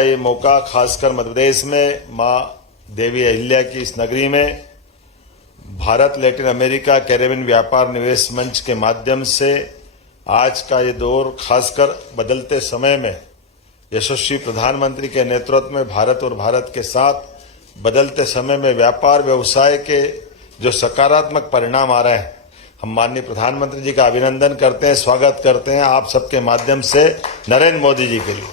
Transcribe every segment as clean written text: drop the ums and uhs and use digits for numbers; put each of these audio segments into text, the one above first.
ये मौका खासकर मध्य प्रदेश में मां देवी अहिल्या की इस नगरी में भारत लैटिन अमेरिका कैरेबियन व्यापार निवेश मंच के माध्यम से आज का ये दौर खासकर बदलते समय में यशस्वी प्रधानमंत्री के नेतृत्व में भारत और भारत के साथ बदलते समय में व्यापार व्यवसाय के जो सकारात्मक परिणाम आ रहे हैं, हम माननीय प्रधानमंत्री जी का अभिनंदन करते हैं, स्वागत करते हैं आप सबके माध्यम से नरेंद्र मोदी जी के लिए।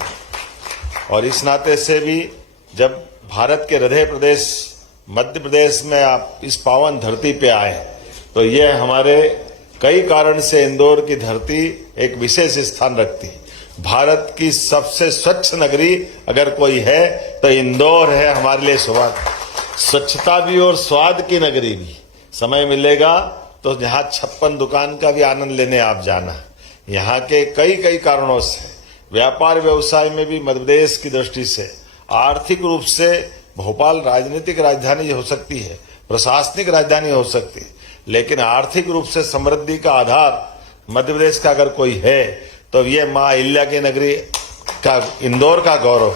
और इस नाते से भी जब भारत के हृदय प्रदेश मध्य प्रदेश में आप इस पावन धरती पे आए तो ये हमारे कई कारण से इंदौर की धरती एक विशेष स्थान रखती है। भारत की सबसे स्वच्छ नगरी अगर कोई है तो इंदौर है हमारे लिए। स्वच्छता भी और स्वाद की नगरी भी। समय मिलेगा तो यहाँ 56 दुकान का भी आनंद लेने आप जाना। यहाँ के कई कारणों से व्यापार व्यवसाय में भी मध्य प्रदेश की दृष्टि से आर्थिक रूप से भोपाल राजनीतिक राजधानी हो सकती है, प्रशासनिक राजधानी हो सकती है, लेकिन आर्थिक रूप से समृद्धि का आधार मध्य प्रदेश का अगर कोई है तो ये मां अहिल्या की नगरी का इंदौर का गौरव।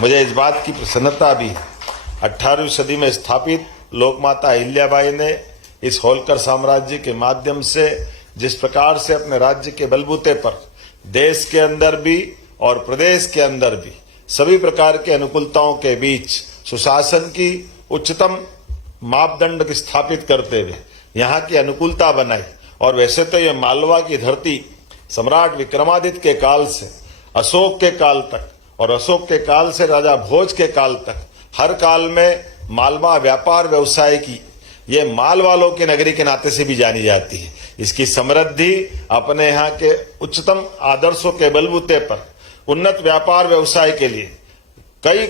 मुझे इस बात की प्रसन्नता भी 18वीं सदी में स्थापित लोकमाता अहिल्याबाई ने इस होलकर साम्राज्य के माध्यम से जिस प्रकार से अपने राज्य के बलबूते पर देश के अंदर भी और प्रदेश के अंदर भी सभी प्रकार के अनुकूलताओं के बीच सुशासन की उच्चतम मापदंड स्थापित करते हुए यहाँ की अनुकूलता बनाई। और वैसे तो ये मालवा की धरती सम्राट विक्रमादित्य के काल से अशोक के काल तक और अशोक के काल से राजा भोज के काल तक हर काल में मालवा व्यापार व्यवसाय की ये माल वालों की नगरी के नाते से भी जानी जाती है। इसकी समृद्धि अपने यहाँ के उच्चतम आदर्शों के बलबूते पर उन्नत व्यापार व्यवसाय के लिए कई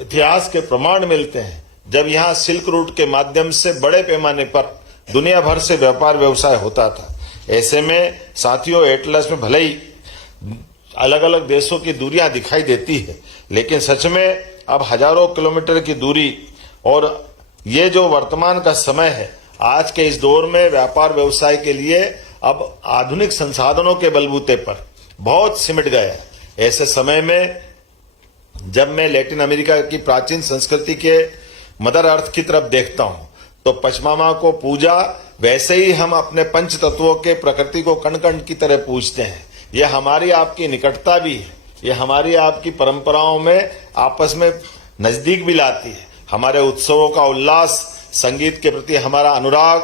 इतिहास के प्रमाण मिलते हैं। जब यहाँ सिल्क रूट के माध्यम से बड़े पैमाने पर दुनिया भर से व्यापार व्यवसाय होता था। ऐसे में साथियों, एटलस में भले ही अलग अलग देशों की दूरियां दिखाई देती है, लेकिन सच में अब हजारों किलोमीटर की दूरी और ये जो वर्तमान का समय है, आज के इस दौर में व्यापार व्यवसाय के लिए अब आधुनिक संसाधनों के बलबूते पर बहुत सिमट गया है। ऐसे समय में जब मैं लैटिन अमेरिका की प्राचीन संस्कृति के मदर अर्थ की तरफ देखता हूं तो पचमामा को पूजा वैसे ही हम अपने पंच तत्वों के प्रकृति को कण कण की तरह पूजते हैं। यह हमारी आपकी निकटता भी है, यह हमारी आपकी परंपराओं में आपस में नजदीक भी लाती है। हमारे उत्सवों का उल्लास, संगीत के प्रति हमारा अनुराग,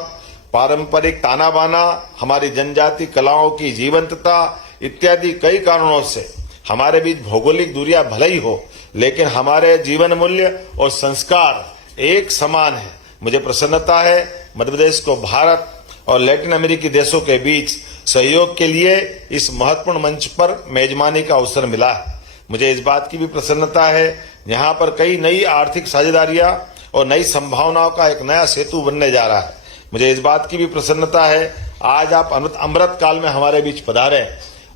पारंपरिक ताना बाना, हमारी जनजाति कलाओं की जीवंतता इत्यादि कई कारणों से हमारे बीच भौगोलिक दूरियां भले ही हो, लेकिन हमारे जीवन मूल्य और संस्कार एक समान है। मुझे प्रसन्नता है मध्य प्रदेश को भारत और लैटिन अमेरिकी देशों के बीच सहयोग के लिए इस महत्वपूर्ण मंच पर मेजबानी का अवसर मिला है। मुझे इस बात की भी प्रसन्नता है यहाँ पर कई नई आर्थिक साझेदारियां और नई संभावनाओं का एक नया सेतु बनने जा रहा है। मुझे इस बात की भी प्रसन्नता है आज आप अमृत काल में हमारे बीच पधारे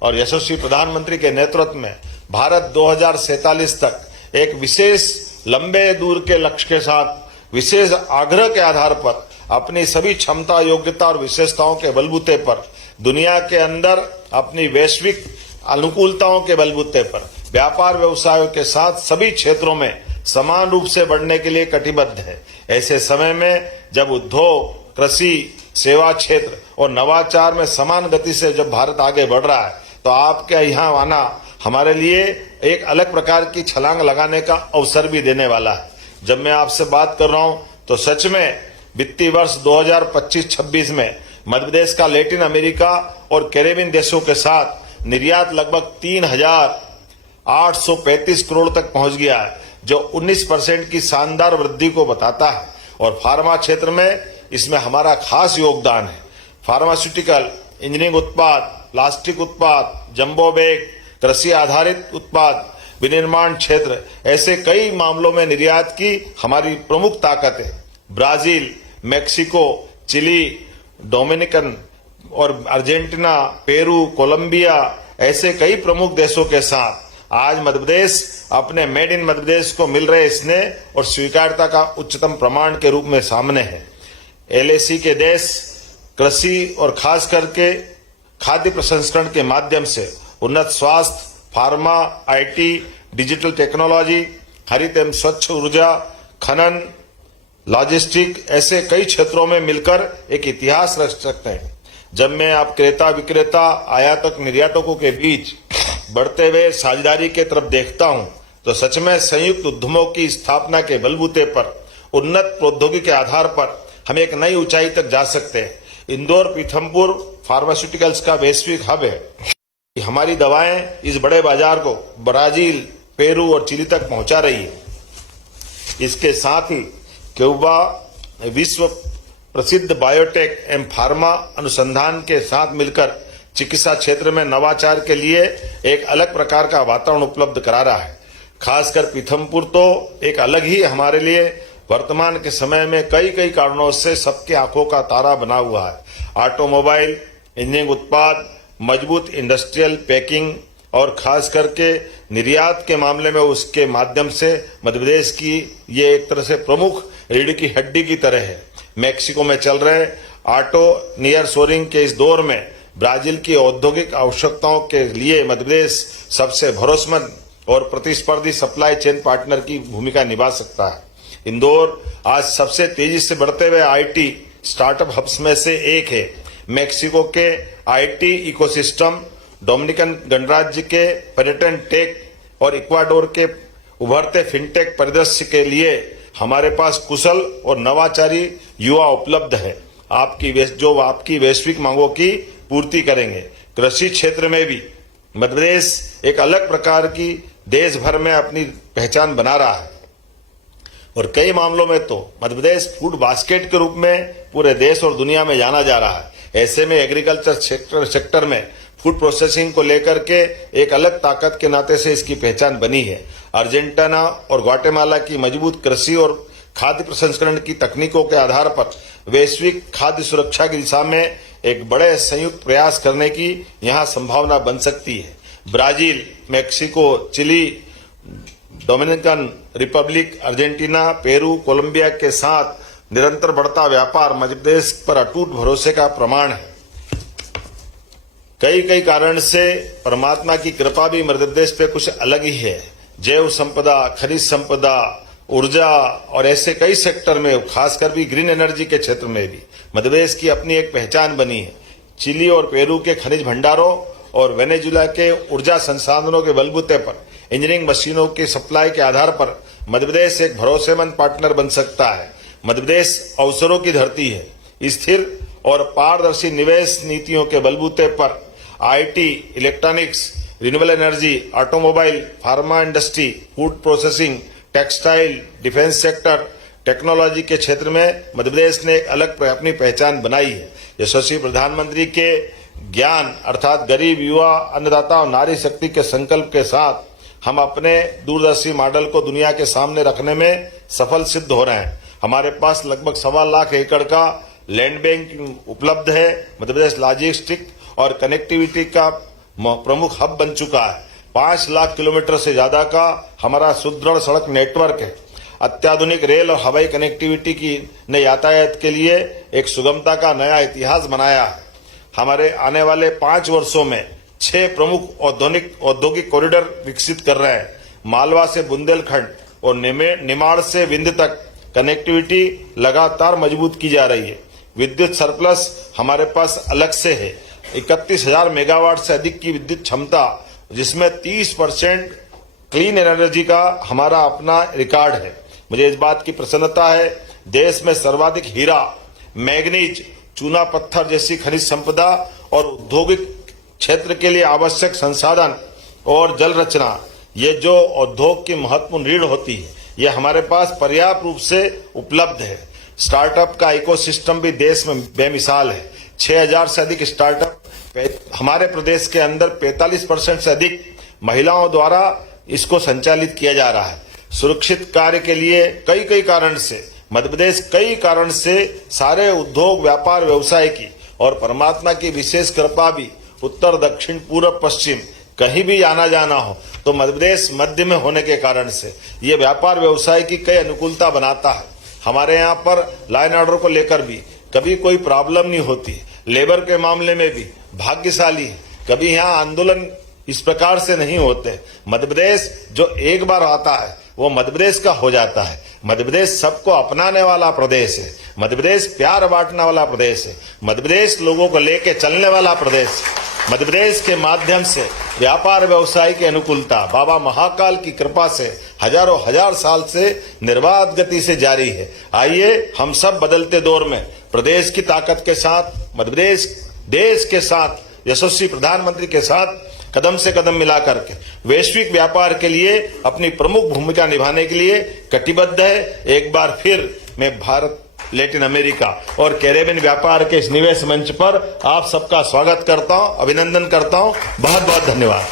और यशस्वी प्रधानमंत्री के नेतृत्व में भारत 2047 तक एक विशेष लंबे दूर के लक्ष्य के साथ विशेष आग्रह के आधार पर अपनी सभी क्षमता, योग्यता और विशेषताओं के बलबूते पर दुनिया के अंदर अपनी वैश्विक अनुकूलताओं के बलबूते पर व्यापार व्यवसायों के साथ सभी क्षेत्रों में समान रूप से बढ़ने के लिए कटिबद्ध है। ऐसे समय में जब उद्योग, कृषि, सेवा क्षेत्र और नवाचार में समान गति से जब भारत आगे बढ़ रहा है तो आपके यहाँ आना हमारे लिए एक अलग प्रकार की छलांग लगाने का अवसर भी देने वाला है। जब मैं आपसे बात कर रहा हूं तो सच में वित्तीय वर्ष 2025-26 में मध्य प्रदेश का लैटिन अमेरिका और कैरेबियन देशों के साथ निर्यात लगभग 3,835 करोड़ तक पहुंच गया है, जो 19% की शानदार वृद्धि को बताता है। और फार्मा क्षेत्र में इसमें हमारा खास योगदान है। फार्मास्यूटिकल, इंजीनियरिंग उत्पाद, प्लास्टिक उत्पाद, जंबो बैग, कृषि आधारित उत्पाद, विनिर्माण क्षेत्र, ऐसे कई मामलों में निर्यात की हमारी प्रमुख ताकत है। ब्राजील, मेक्सिको, चिली, डोमिनिकन और अर्जेंटीना, पेरू, कोलंबिया, ऐसे कई प्रमुख देशों के साथ आज मध्य प्रदेश अपने मेड इन मध्य प्रदेश को मिल रहे स्नेह और स्वीकार्यता का उच्चतम प्रमाण के रूप में सामने है। LAC के देश कृषि और खास करके खाद्य प्रसंस्करण के माध्यम से उन्नत स्वास्थ्य, फार्मा, IT, डिजिटल टेक्नोलॉजी, हरित एवं स्वच्छ ऊर्जा, खनन, लॉजिस्टिक, ऐसे कई क्षेत्रों में मिलकर एक इतिहास रच सकते हैं। जब मैं आप क्रेता विक्रेता, आयातक निर्यातकों के बीच बढ़ते हुए साझेदारी के तरफ देखता हूं तो सच में संयुक्त उद्यमों की स्थापना के बलबूते पर उन्नत प्रौद्योगिकी के आधार पर हम एक नई ऊंचाई तक जा सकते हैं। इंदौर पीथमपुर फार्मास्यूटिकल्स का वैश्विक हब है। हमारी दवाएं इस बड़े बाजार को ब्राजील, पेरू और चिली तक पहुंचा रही है। इसके साथ ही क्यूबा विश्व प्रसिद्ध बायोटेक एवं फार्मा अनुसंधान के साथ मिलकर चिकित्सा क्षेत्र में नवाचार के लिए एक अलग प्रकार का वातावरण उपलब्ध करा रहा है। खासकर पीथमपुर तो एक अलग ही हमारे लिए वर्तमान के समय में कई कारणों से सबके आंखों का तारा बना हुआ है। ऑटोमोबाइल, इंजीनियरिंग उत्पाद, मजबूत इंडस्ट्रियल पैकिंग और खास करके निर्यात के मामले में उसके माध्यम से मध्य प्रदेश की ये एक तरह से प्रमुख रीढ़ की हड्डी की तरह है। मैक्सिको में चल रहे ऑटो नियर शोरिंग के इस दौर में ब्राजील की औद्योगिक आवश्यकताओं के लिए मध्य प्रदेश सबसे भरोसेमंद और प्रतिस्पर्धी सप्लाई चेन पार्टनर की भूमिका निभा सकता है। इंदौर आज सबसे तेजी से बढ़ते हुए आईटी स्टार्टअप हब्स में से एक है। मैक्सिको के आईटी इकोसिस्टम, डोमिनिकन गणराज्य के पर्यटन टेक और इक्वाडोर के उभरते फिनटेक परिदृश्य के लिए हमारे पास कुशल और नवाचारी युवा उपलब्ध है जो आपकी वैश्विक मांगों की पूर्ति करेंगे। कृषि क्षेत्र में भी मध्य प्रदेश एक अलग प्रकार की देश भर में अपनी पहचान बना रहा है और कई मामलों में तो मध्य प्रदेश फूड बास्केट के रूप में पूरे देश और दुनिया में जाना जा रहा है। ऐसे में एग्रीकल्चर सेक्टर में फूड प्रोसेसिंग को लेकर के एक अलग ताकत के नाते से इसकी पहचान बनी है। अर्जेंटीना और ग्वाटेमाला की मजबूत कृषि और खाद्य प्रसंस्करण की तकनीकों के आधार पर वैश्विक खाद्य सुरक्षा की दिशा में एक बड़े संयुक्त प्रयास करने की यहां संभावना बन सकती है। Brazil, Mexico, Chile, Dominican Republic, Argentina, Peru, Colombia के साथ निरंतर बढ़ता व्यापार मध्य प्रदेश पर अटूट भरोसे का प्रमाण है। कई कारण से परमात्मा की कृपा भी मध्य प्रदेश पे कुछ अलग ही है। जैव संपदा, खनिज संपदा, ऊर्जा और ऐसे कई सेक्टर में, खासकर भी ग्रीन एनर्जी के क्षेत्र में भी मध्य प्रदेश की अपनी एक पहचान बनी है। चिली और पेरू के खनिज भंडारों और वेनेजुला के ऊर्जा संसाधनों के बलबूते पर इंजीनियरिंग मशीनों की सप्लाई के आधार पर मध्य प्रदेश एक भरोसेमंद पार्टनर बन सकता है। मध्य प्रदेश अवसरों की धरती है। स्थिर और पारदर्शी निवेश नीतियों के बलबूते पर IT, electronics, renewable energy, automobile, pharma industry, food processing, textile, defence sector, technology के क्षेत्र में मध्य प्रदेश ने एक अलग अपनी पहचान बनाई है। यशस्वी प्रधानमंत्री के ज्ञान अर्थात गरीब, युवा, अन्नदाता और नारी शक्ति के संकल्प के साथ हम अपने दूरदर्शी मॉडल को दुनिया के सामने रखने में सफल सिद्ध हो रहे हैं। हमारे पास लगभग 1.25 लाख एकड़ का लैंड बैंक उपलब्ध है। मध्य प्रदेश लॉजिस्टिक और कनेक्टिविटी का प्रमुख हब बन चुका है। 5 लाख किलोमीटर से ज्यादा का हमारा सुदृढ़ सड़क नेटवर्क है। अत्याधुनिक रेल और हवाई कनेक्टिविटी की ने यातायात के लिए एक सुगमता का नया इतिहास बनाया है। हमारे आने वाले 5 वर्षों में 6 प्रमुख औद्योगिक कॉरिडोर विकसित कर रहे हैं। मालवा से बुंदेलखंड और निमाड़ से विंध्य तक कनेक्टिविटी लगातार मजबूत की जा रही है। विद्युत सरप्लस हमारे पास अलग से है। 31,000 मेगावाट से अधिक की विद्युत क्षमता, जिसमें 30% क्लीन एनर्जी का हमारा अपना रिकॉर्ड है। मुझे इस बात की प्रसन्नता है, देश में सर्वाधिक हीरा, मैग्नीज, चूना पत्थर जैसी खनिज संपदा और औद्योगिक क्षेत्र के लिए आवश्यक संसाधन और जल रचना, ये जो उद्योग की महत्वपूर्ण रीढ़ होती है, ये हमारे पास पर्याप्त रूप से उपलब्ध है। स्टार्टअप का इकोसिस्टम भी देश में बेमिसाल है। 6,000 से अधिक स्टार्टअप हमारे प्रदेश के अंदर 45% से अधिक महिलाओं द्वारा इसको संचालित किया जा रहा है। सुरक्षित कार्य के लिए कई कारण से मध्य प्रदेश कई कारण से सारे उद्योग, व्यापार, व्यवसाय की और परमात्मा की विशेष कृपा भी उत्तर, दक्षिण, पूर्व, पश्चिम कहीं भी आना जाना हो तो मध्य प्रदेश मध्य में होने के कारण से ये व्यापार व्यवसाय की कई अनुकूलता बनाता है। हमारे यहाँ पर लॉ एंड ऑर्डर को लेकर भी कभी कोई प्रॉब्लम नहीं होती। लेबर के मामले में भी भाग्यशाली है। कभी यहाँ आंदोलन इस प्रकार से नहीं होते। मध्य प्रदेश जो एक बार आता है वो मध्य प्रदेश का हो जाता है। मध्य प्रदेश सबको अपनाने वाला प्रदेश है। मध्य प्रदेश प्यार बांटने वाला प्रदेश है। मध्य प्रदेश लोगों को लेके चलने वाला प्रदेश है। मध्य प्रदेश के माध्यम से व्यापार व्यवसाय की अनुकूलता बाबा महाकाल की कृपा से हजारों हजार साल से निर्बाध गति से जारी है। आइए हम सब बदलते दौर में प्रदेश की ताकत के साथ, मध्य प्रदेश देश के साथ, यशस्वी प्रधानमंत्री के साथ कदम से कदम मिला करके वैश्विक व्यापार के लिए अपनी प्रमुख भूमिका निभाने के लिए कटिबद्ध है। एक बार फिर मैं भारत, लैटिन अमेरिका और कैरेबियन व्यापार के इस निवेश मंच पर आप सबका स्वागत करता हूं, अभिनंदन करता हूं। बहुत बहुत धन्यवाद।